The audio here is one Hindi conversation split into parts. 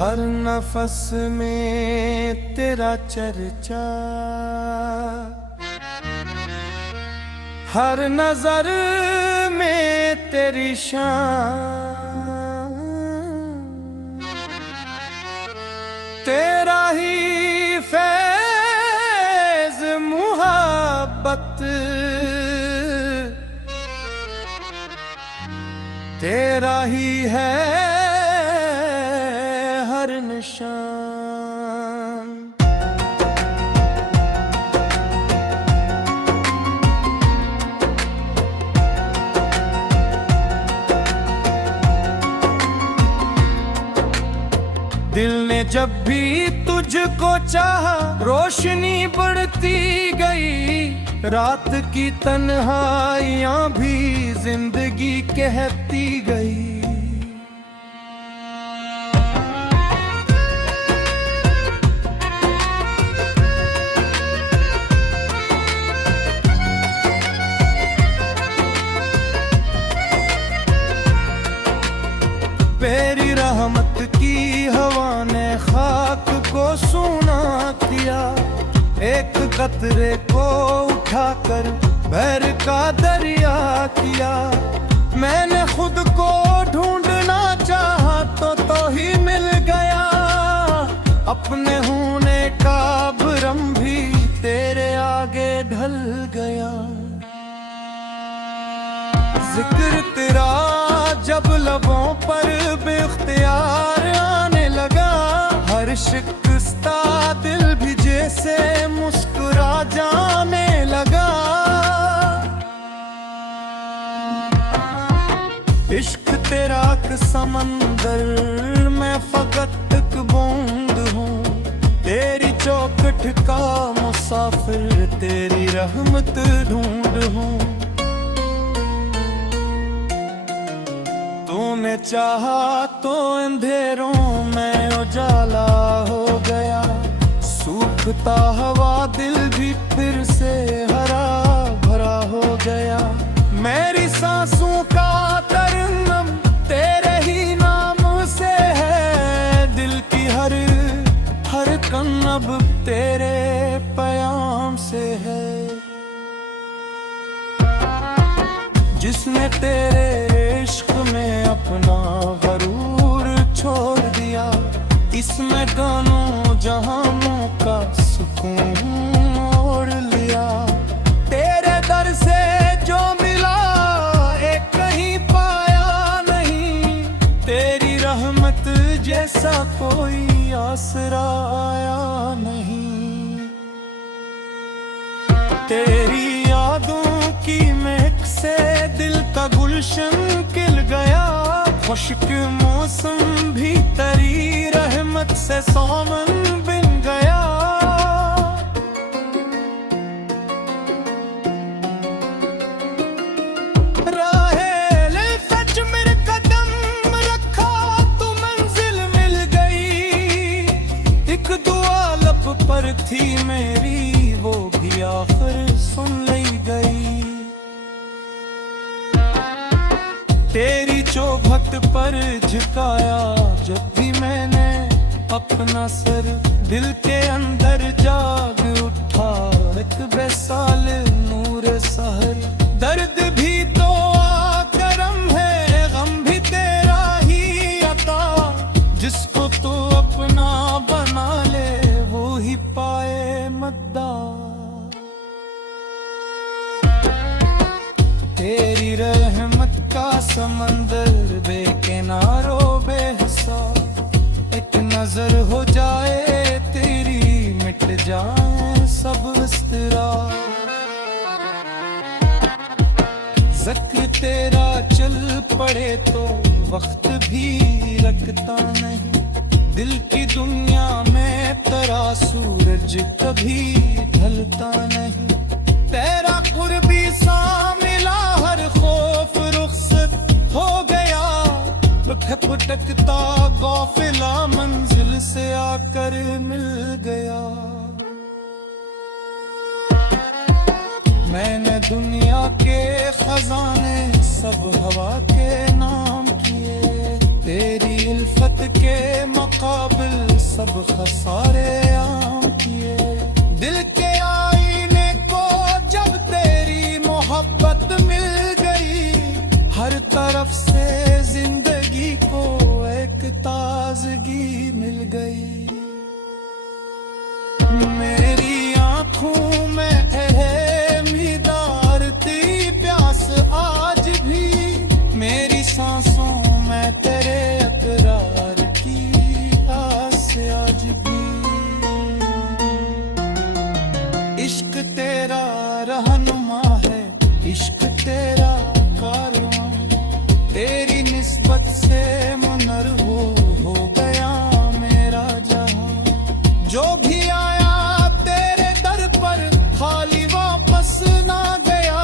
हर नफस में तेरा चर्चा, हर नजर में तेरी शान, तेरा ही फैज़ मुहब्बत, तेरा ही है हर निशान। दिल ने जब भी तुझको चाहा, रोशनी बढ़ती गई, रात की तन्हाइयां भी जिंदगी कहती गई। तेरी रहमत की हवा ने खाक को सूना किया, एक कतरे को उठाकर बहर का दरिया किया। मैंने खुद को ढूंढना चाहा तो ही मिल गया, अपने होने का भरम भी तेरे आगे ढल गया। जिक्र तेरा जब लबों पर बेख्तियार आने लगा, हर शिकस्ता दिल भी जैसे मुस्कुरा जाने लगा। इश्क तेरा एक समंदर, मैं फकत एक बूंद हूँ, तेरी चौखट का मुसाफिर, तेरी रहमत ढूंढ हूँ। तूने चाहा तो अंधेरों में उजाला हो गया, सूखता हवा दिल भी फिर से हरा भरा हो गया। मेरी सांसों का तरन्नुम तेरे ही नाम से है, दिल की हर कन अब तेरे प्याम से है। जिसने तेरे इश्क में अपना गरूर छोड़ दिया, इसमें दोनों जहानों का सुकून ओढ़ लिया। तेरे दर से जो मिला एक कहीं पाया नहीं, तेरी रहमत जैसा कोई आसरा आया नहीं। तेरी यादों की महक से दिल का गुलशन खिल गया, खुश्क मौसम भी तेरी रहमत से सोमन बिन गया। राहे सच मेरे कदम रखा तो मंजिल मिल गई, एक दुआ लब पर थी मेरी, वो भी आखिर सुन ली गई। तेरी चौखट पर झुकाया जब भी मैंने अपना सर, दिल के अंदर जाग उठा एक बेसाल नूर सहर। दर्द भी तो करम है, गम भी तेरा ही अता, जिसको तू अपना बना ले वो ही पाए मद्दा। तेरी रहमत का समंदर बेकिनारों बेहिसाब, एक नजर हो जाए तेरी मिट जाए सब इस्तराब। ज़िक्र तेरा चल पड़े तो वक्त भी लगता नहीं, दिल की दुनिया में तेरा सूरज कभी ढलता नहीं। तेरा कुर्बी सा मिला, हर खौफ रुखसत हो गया, है भटकता गौफिला मंजिल से आकर मिल गया। मैंने दुनिया के खजाने सब हवा के नाम किए, तेरी इल्फत के मुकाबिल सब खसारे आम किए। दिल के आईने को जब तेरी मोहब्बत मिल गई, हर तरफ से जिंदगी को एक ताजगी मिल गई। मेरी आंखों में है मीदार तेरी प्यास आज भी, मेरी सांसों में तेरे अकरार की आस आज भी। इश्क तेरा रहनुमा है, इश्क तेरा कारवां, तेरी निस्बत से मुनर हो गया मेरा जहां। जो भी आया तेरे दर पर खाली वापस ना गया,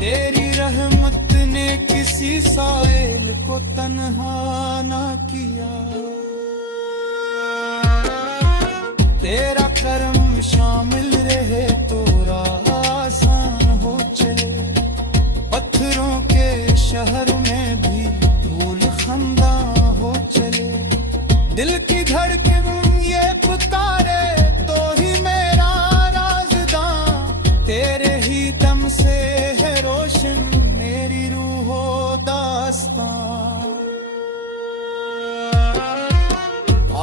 तेरी रहमत ने किसी साइल को तन्हा ना किया। तेरा करम शामिल रहे तो राह आसान हो चले, पत्थरों के शहर में भी धूल खंदा हो चले। दिल की धड़कन ये पुकारे तो ही मेरा राज़दां, तेरे ही दम से है रोशन मेरी रूहो दास्तां।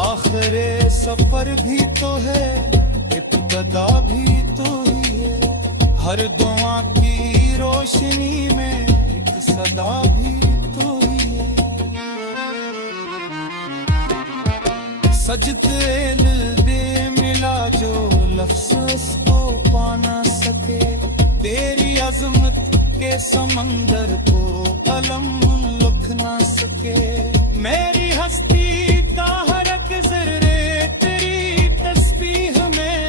आखिरे सफर भी तो है, इब्तिदा भी तो ही है, हर दुआ की रोशनी में एक सदा भी तो ही है। सजदे दिल दे मिला जो लफ्ज़ को पा ना सके, तेरी अजमत के समंदर को कलम लिख ना सके। मेरी हस्ती का हर एक ज़र्रे तेरी तस्बीह में,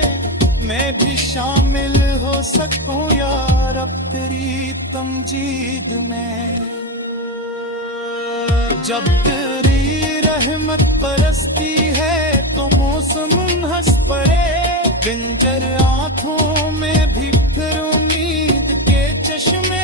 मैं भी शामिल हो सकूं यार अब तेरी तमजीद में। जब तेरी रहमत बरसती है तो मौसम हंस पड़े, बिंजर आंखों में भी फिर उम्मीद के चश्मे